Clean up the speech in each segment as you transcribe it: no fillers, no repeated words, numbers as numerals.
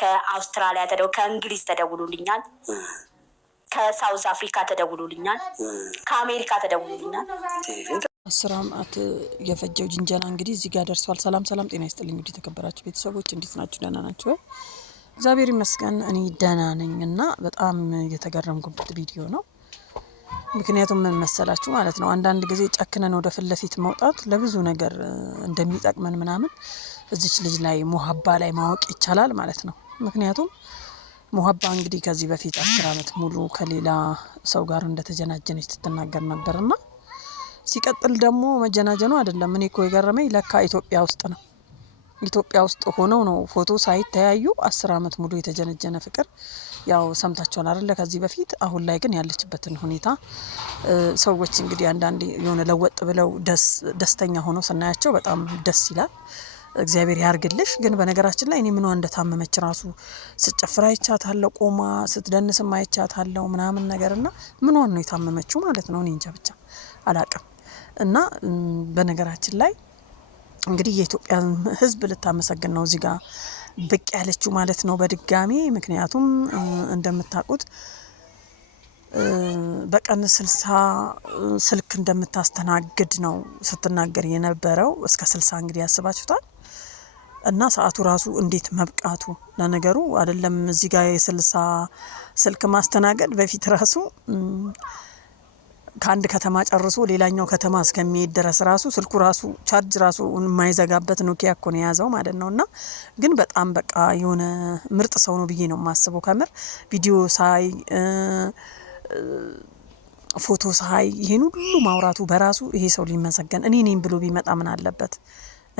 ከአውስትራሊያ ከእንግሊዝ ተደውሎልኛል። ከሳውዝ አፍሪካ ተደውሎልኛል። ከአሜሪካ ተደውሎልኛል። 10 ዓመት የፈጀው ጅንጀና እንግዲህ እዚህ ጋር ደርሷል። ሰላም ጤና ይስጥልኝ እንግዲህ ተከበራችሁ ቤተሰቦች እንዴት ናችሁ? ደህና ናችሁ? እግዚአብሔር ይመስገን እኔ ደህና ነኝና በጣም የተገረምኩበት ቪዲዮ ነው። ምክንያቱም ምን መሰላችሁ ማለት ነው አንዳንድ ጊዜ ጨክነን ወደ ፊት ለፊት መውጣት ለብዙ ነገር እንደሚጠቅመን ምናምን እዚች ልጅ ላይ ሙሀባ ላይ ማወቅ ይቻላል ማለት ነው። ምክንያቱም ሙሀባ እንግዲህ ከዚህ በፊት 10 ዓመት ሙሉ ከሌላ ሰው ጋር እንደተጀናጀነች ስትናገር ነበርና ሲቀጥል ደግሞ መጀናጀኑ አይደለም እኔ እኮ የገረመኝ ለካ ኢትዮጵያ ውስጥ ነው። ኢትዮጵያ ውስጥ ሆነው ነው ፎቶ ሳይተያዩ 10 ዓመት ሙሉ የተጀነጀነ ፍቅር ያው ሰምታችኋል አይደል? ከዚህ በፊት አሁን ላይ ግን ያለችበትን ሁኔታ ሰዎች እንግዲህ አንዳንዴ የሆነ ለወጥ ብለው ደስተኛ ሆነው ስናያቸው በጣም ደስ ይላል። እግዚአብሔር ያርግልሽ። ግን በነገራችን ላይ እኔ ምኗ እንደታመመች ራሱ ስጨፍር አይቻታለሁ፣ ቆማ ስትደንስም አይቻታለሁ ምናምን ነገርና ምኗን ነው የታመመችው ማለት ነው እኔ እንጃ ብቻ አላቅም። እና በነገራችን ላይ እንግዲህ የኢትዮጵያ ሕዝብ ልታመሰግን ነው እዚህ ጋር ብቅ ያለችው ማለት ነው በድጋሚ። ምክንያቱም እንደምታውቁት በቀን 60 ስልክ እንደምታስተናግድ ነው ስትናገር የነበረው። እስከ 60 እንግዲህ ያስባችሁታል። እና ሰዓቱ ራሱ እንዴት መብቃቱ ለነገሩ አይደለም እዚህ ጋር የ60 ስልክ ማስተናገድ በፊት ራሱ ከአንድ ከተማ ጨርሶ ሌላኛው ከተማ እስከሚሄድ ድረስ ራሱ ስልኩ ራሱ ቻርጅ ራሱ የማይዘጋበት ኖኪያ እኮ ነው የያዘው ማለት ነውና ግን በጣም በቃ የሆነ ምርጥ ሰው ነው ብዬ ነው የማስበው። ከምር ቪዲዮ ሳይ ፎቶ ሳይ ይሄን ሁሉ ማውራቱ በራሱ ይሄ ሰው ሊመሰገን እኔ ነኝ ብሎ ቢመጣ ምን አለበት?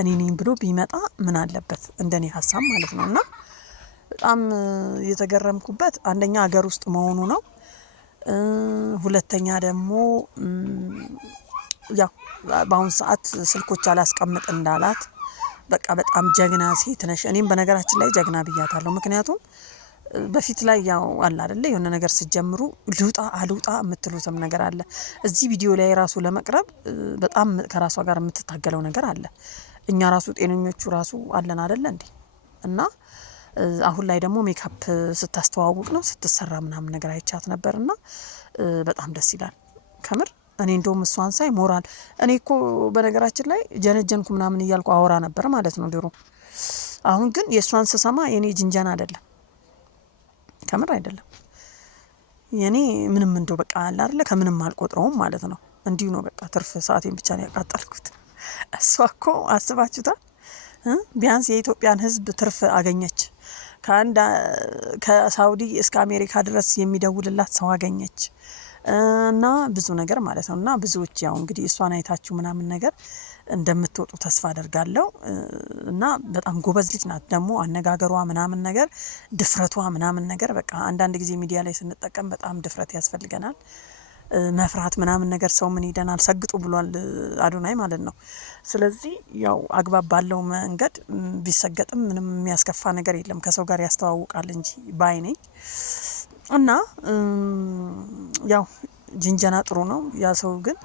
እኔ ነኝ ብሎ ቢመጣ ምን አለበት? እንደኔ ሀሳብ ማለት ነውና በጣም የተገረምኩበት አንደኛ ሀገር ውስጥ መሆኑ ነው። ሁለተኛ ደግሞ ያው በአሁን ሰዓት ስልኮች አላስቀምጥ እንዳላት በቃ በጣም ጀግና ሴት ነሽ። እኔም በነገራችን ላይ ጀግና ብያታለሁ። ምክንያቱም በፊት ላይ ያው አለ አይደለ የሆነ ነገር ሲጀምሩ ልውጣ አልውጣ የምትሉትም ነገር አለ። እዚህ ቪዲዮ ላይ ራሱ ለመቅረብ በጣም ከራሷ ጋር የምትታገለው ነገር አለ። እኛ ራሱ ጤነኞቹ ራሱ አለን አይደለ እንዴ? እና አሁን ላይ ደግሞ ሜካፕ ስታስተዋውቅ ነው ስትሰራ ምናምን ነገር አይቻት ነበርና በጣም ደስ ይላል ከምር። እኔ እንደውም እሷን ሳይ ሞራል እኔ እኮ በነገራችን ላይ ጀነጀንኩ ምናምን እያልኩ አወራ ነበር ማለት ነው ድሮ። አሁን ግን የእሷን ስሰማ የኔ ጅንጀና አይደለም ከምር አይደለም። የኔ ምንም እንደው በቃ አለ አይደለ ከምንም አልቆጥረውም ማለት ነው። እንዲሁ ነው በቃ ትርፍ ሰዓቴን ብቻ ነው ያቃጠልኩት። እሷ እኮ አስባችሁታል? ቢያንስ የኢትዮጵያን ሕዝብ ትርፍ አገኘች። ከሳውዲ እስከ አሜሪካ ድረስ የሚደውልላት ሰው አገኘች እና ብዙ ነገር ማለት ነው። እና ብዙዎች ያው እንግዲህ እሷን አይታችሁ ምናምን ነገር እንደምትወጡ ተስፋ አደርጋለሁ። እና በጣም ጎበዝ ልጅ ናት ደግሞ አነጋገሯ ምናምን ነገር ድፍረቷ ምናምን ነገር በቃ አንዳንድ ጊዜ ሚዲያ ላይ ስንጠቀም በጣም ድፍረት ያስፈልገናል። መፍራት ምናምን ነገር ሰው ምን ይደናል ሰግጡ ብሏል አዶናይ ማለት ነው። ስለዚህ ያው አግባብ ባለው መንገድ ቢሰገጥም ምንም የሚያስከፋ ነገር የለም ከሰው ጋር ያስተዋውቃል እንጂ ባይ ነኝ። እና ያው ጅንጀና ጥሩ ነው። ያ ሰው ግን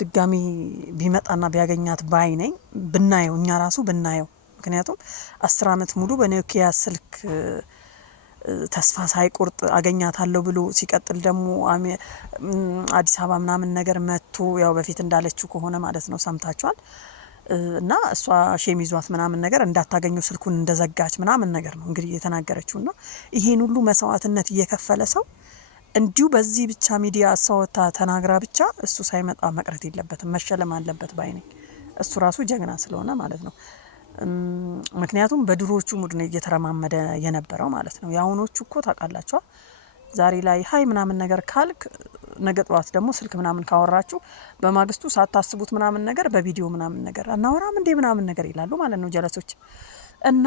ድጋሚ ቢመጣና ቢያገኛት ባይ ነኝ። ብናየው እኛ ራሱ ብናየው ምክንያቱም 10 ዓመት ሙሉ በኖኪያ ስልክ ተስፋ ሳይቆርጥ አገኛታለሁ ብሎ ሲቀጥል ደግሞ አዲስ አበባ ምናምን ነገር መጥቶ ያው በፊት እንዳለችው ከሆነ ማለት ነው ሰምታችኋል። እና እሷ ሼም ይዟት ምናምን ነገር እንዳታገኙ ስልኩን እንደዘጋች ምናምን ነገር ነው እንግዲህ የተናገረችውና ይሄን ሁሉ መስዋዕትነት እየከፈለ ሰው እንዲሁ በዚህ ብቻ ሚዲያ አሳወታ ተናግራ ብቻ እሱ ሳይመጣ መቅረት የለበትም መሸለም አለበት ባይ ነኝ። እሱ ራሱ ጀግና ስለሆነ ማለት ነው። ምክንያቱም በድሮቹ ሙድ ነው እየተረማመደ የነበረው ማለት ነው። ያውኖቹ እኮ ታውቃላችሁ ዛሬ ላይ ሀይ ምናምን ነገር ካልክ ነገ ጠዋት ደግሞ ስልክ ምናምን ካወራችሁ በማግስቱ ሳታስቡት ምናምን ነገር በቪዲዮ ምናምን ነገር አናወራም እንዴ ምናምን ነገር ይላሉ ማለት ነው ጀለሶች። እና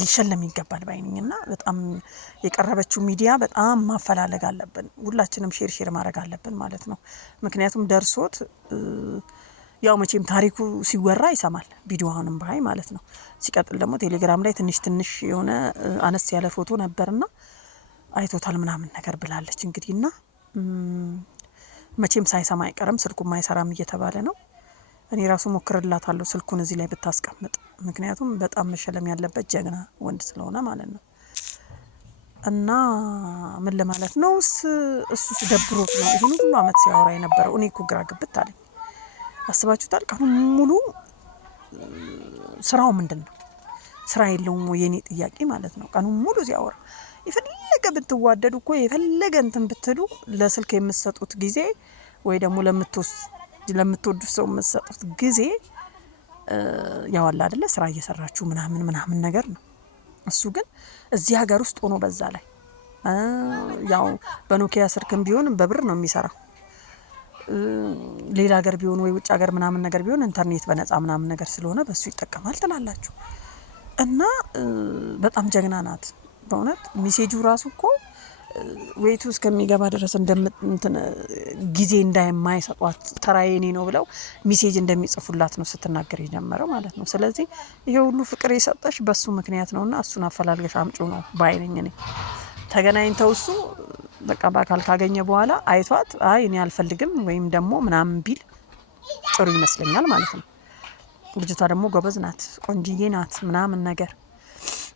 ሊሸለም ይገባል ባይነኝና በጣም የቀረበችው ሚዲያ በጣም ማፈላለግ አለብን። ሁላችንም ሼር ማድረግ አለብን ማለት ነው። ምክንያቱም ደርሶት ያው መቼም ታሪኩ ሲወራ ይሰማል ቪዲዮውንም ባይ ማለት ነው። ሲቀጥል ደግሞ ቴሌግራም ላይ ትንሽ የሆነ አነስ ያለ ፎቶ ነበርና አይቶታል ምናምን ነገር ብላለች እንግዲህና መቼም ሳይሰማ አይቀርም ስልኩ ማይሰራም እየተባለ ነው። እኔ ራሱ ሞክርላታለሁ ስልኩን እዚህ ላይ ብታስቀምጥ፣ ምክንያቱም በጣም መሸለም ያለበት ጀግና ወንድ ስለሆነ ማለት ነው። እና ምን ለማለት ነው እሱ ደብሮት ነው ይሄን ሁሉ አመት ሲያወራ የነበረው። እኔ እኮ ግራ ግብት አለኝ። አስባችሁታል? ቀኑን ሙሉ ስራው ምንድነው? ስራ የለውም ወይ የኔ ጥያቄ ማለት ነው። ቀኑን ሙሉ ሲያወራ የፈለገ ብትዋደዱ እኮ የፈለገ እንትን ብትሉ ለስልክ የምትሰጡት ጊዜ ወይ ደግሞ ለምትወዱት ሰው የምትሰጡት ጊዜ ያው አለ አይደለ ስራ እየሰራችሁ ምናምን ነገር ነው። እሱ ግን እዚህ ሀገር ውስጥ ሆኖ በዛ ላይ ያው በኖኪያ ስልክም ቢሆን በብር ነው የሚሰራው። ሌላ ሀገር ቢሆን ወይ ውጭ ሀገር ምናምን ነገር ቢሆን ኢንተርኔት በነፃ ምናምን ነገር ስለሆነ በሱ ይጠቀማል ትላላችሁ። እና በጣም ጀግና ናት በእውነት። ሜሴጁ ራሱ እኮ ወይቱ እስከሚገባ ድረስ ጊዜ እንዳይማይሰጧት ተራዬ እኔ ነው ብለው ሜሴጅ እንደሚጽፉላት ነው ስትናገር የጀመረው ማለት ነው። ስለዚህ ይሄ ሁሉ ፍቅር የሰጠሽ በሱ ምክንያት ነውና እሱን አፈላልገሽ አምጪው ነው ባይነኝ እኔ። ተገናኝተው እሱ በቃ በአካል ካገኘ በኋላ አይቷት አይ እኔ አልፈልግም ወይም ደግሞ ምናምን ቢል ጥሩ ይመስለኛል ማለት ነው። ልጅቷ ደግሞ ጎበዝ ናት፣ ቆንጂዬ ናት ምናምን ነገር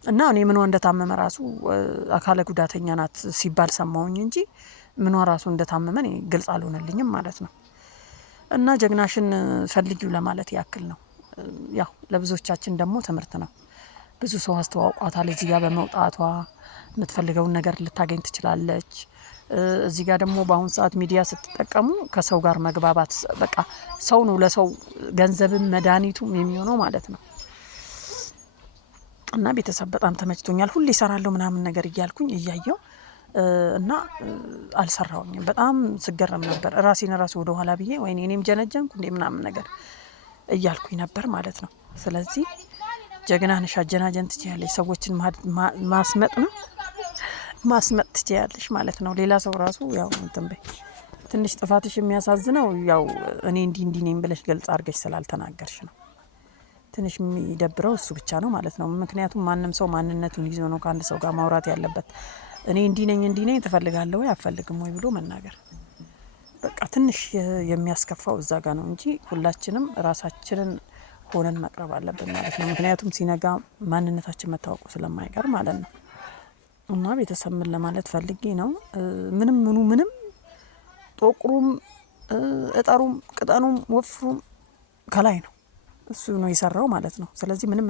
እና እኔ ምኗ እንደታመመ ራሱ አካለ ጉዳተኛ ናት ሲባል ሰማሁኝ እንጂ ምኗ ራሱ እንደታመመ እኔ ግልጽ አልሆነልኝም ማለት ነው። እና ጀግናሽን ፈልጊው ለማለት ያክል ነው። ያው ለብዙዎቻችን ደግሞ ትምህርት ነው። ብዙ ሰው አስተዋውቋታል እዚህ ጋር በመውጣቷ የምትፈልገውን ነገር ልታገኝ ትችላለች። እዚህ ጋር ደግሞ በአሁን ሰዓት ሚዲያ ስትጠቀሙ ከሰው ጋር መግባባት በቃ ሰው ነው ለሰው ገንዘብም መድኃኒቱም የሚሆነው ማለት ነው። እና ቤተሰብ በጣም ተመችቶኛል። ሁሌ እሰራለሁ ምናምን ነገር እያልኩኝ እያየው እና አልሰራውኝም። በጣም ስገረም ነበር ራሴን ወደ ኋላ ብዬ ወይኔ እኔም ጀነጀንኩ እንዴ ምናምን ነገር እያልኩኝ ነበር ማለት ነው። ስለዚህ ጀግና ነሽ፣ አጀናጀን ትችያለሽ፣ ሰዎችን ማስመጥ ነው ማስመጥ ትችያለሽ ማለት ነው። ሌላ ሰው ራሱ ያው እንትን በይ። ትንሽ ጥፋትሽ የሚያሳዝነው ያው እኔ እንዲህ ነኝ ብለሽ ገልጽ አድርገሽ ስላልተናገርሽ ነው። ትንሽ የሚደብረው እሱ ብቻ ነው ማለት ነው። ምክንያቱም ማንም ሰው ማንነቱን ይዞ ነው ከአንድ ሰው ጋር ማውራት ያለበት። እኔ እንዲህ ነኝ ትፈልጋለህ ወይ አፈልግም ወይ ብሎ መናገር በቃ ትንሽ የሚያስከፋው እዛ ጋር ነው እንጂ ሁላችንም ራሳችንን ሆነን መቅረብ አለብን ማለት ነው። ምክንያቱም ሲነጋ ማንነታችን መታወቁ ስለማይቀር ማለት ነው። እና ቤተሰብ ምን ለማለት ፈልጌ ነው፣ ምንም ጦቁሩም እጠሩም ቅጠኑም ወፍሩም ከላይ ነው እሱ ነው የሰራው ማለት ነው። ስለዚህ ምንም